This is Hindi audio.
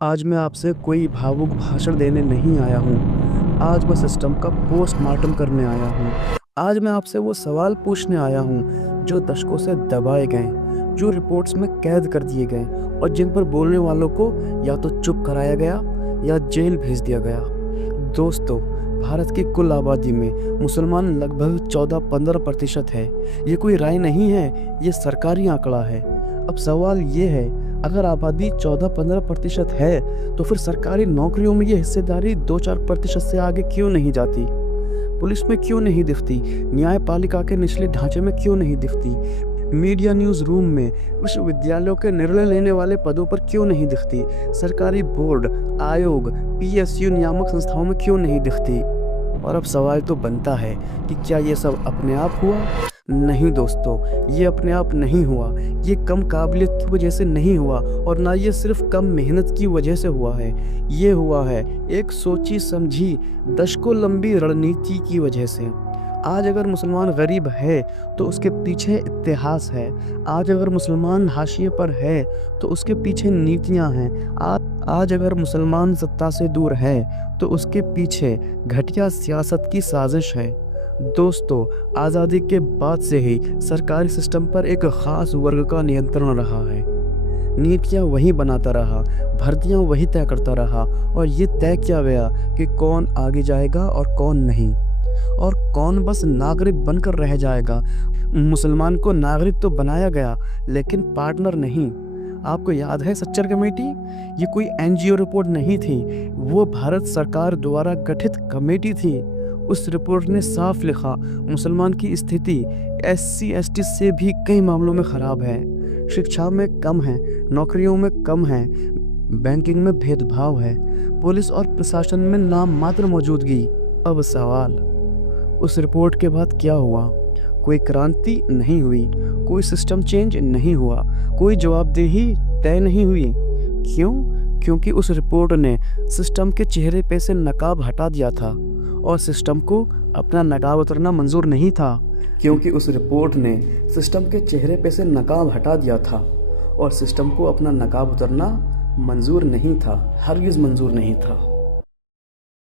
आज मैं आपसे कोई भावुक भाषण देने नहीं आया हूँ। आज मैं सिस्टम का पोस्टमार्टम करने आया हूँ। आज मैं आपसे वो सवाल पूछने आया हूँ जो दशकों से दबाए गए, जो रिपोर्ट्स में कैद कर दिए गए और जिन पर बोलने वालों को या तो चुप कराया गया या जेल भेज दिया गया। दोस्तों, भारत की कुल आबादी में मुसलमान लगभग 14-15% है। ये कोई राय नहीं है, ये सरकारी आंकड़ा है। अब सवाल ये है, अगर आबादी 14-15% है तो फिर सरकारी नौकरियों में ये हिस्सेदारी 2-4% से आगे क्यों नहीं जाती? पुलिस में क्यों नहीं दिखती? न्यायपालिका के निचले ढांचे में क्यों नहीं दिखती? मीडिया न्यूज़ रूम में विश्वविद्यालयों के निर्णय लेने वाले पदों पर क्यों नहीं दिखती? सरकारी बोर्ड, आयोग, पीएसयू नियामक संस्थाओं में क्यों नहीं दिखती? और अब सवाल तो बनता है कि क्या ये सब अपने आप हुआ? नहीं दोस्तों, ये अपने आप नहीं हुआ। ये कम काबिलियत की वजह से नहीं हुआ और ना ये सिर्फ कम मेहनत की वजह से हुआ है। ये हुआ है एक सोची समझी दशकों लंबी रणनीति की वजह से। आज अगर मुसलमान गरीब है तो उसके पीछे इतिहास है। आज अगर मुसलमान हाशिए पर है तो उसके पीछे नीतियां हैं। आज अगर मुसलमान सत्ता से दूर है तो उसके पीछे घटिया सियासत की साजिश है। दोस्तों, आज़ादी के बाद से ही सरकारी सिस्टम पर एक ख़ास वर्ग का नियंत्रण रहा है। नीतियाँ वही बनाता रहा, भर्तियाँ वही तय करता रहा और ये तय किया गया कि कौन आगे जाएगा और कौन नहीं, और कौन बस नागरिक बनकर रह जाएगा। मुसलमान को नागरिक तो बनाया गया लेकिन पार्टनर नहीं। आपको याद है सच्चर कमेटी? ये कोई एनजीओ रिपोर्ट नहीं थी, वो भारत सरकार द्वारा गठित कमेटी थी। उस रिपोर्ट ने साफ लिखा, मुसलमान की स्थिति SC ST से भी कई मामलों में ख़राब है। शिक्षा में कम है, नौकरियों में कम है, बैंकिंग में भेदभाव है, पुलिस और प्रशासन में नाम मात्र मौजूदगी। अब सवाल, उस रिपोर्ट के बाद क्या हुआ? कोई क्रांति नहीं हुई, कोई सिस्टम चेंज नहीं हुआ, कोई जवाबदेही तय नहीं हुई। क्यों? क्योंकि उस रिपोर्ट ने सिस्टम के चेहरे पे से नकाब हटा दिया था और सिस्टम को अपना नकाब उतरना मंजूर नहीं था। क्योंकि उस रिपोर्ट ने सिस्टम के चेहरे पे से नकाब हटा दिया था और सिस्टम को अपना नकाब उतरना मंजूर नहीं था, हरगिज़ मंजूर नहीं था।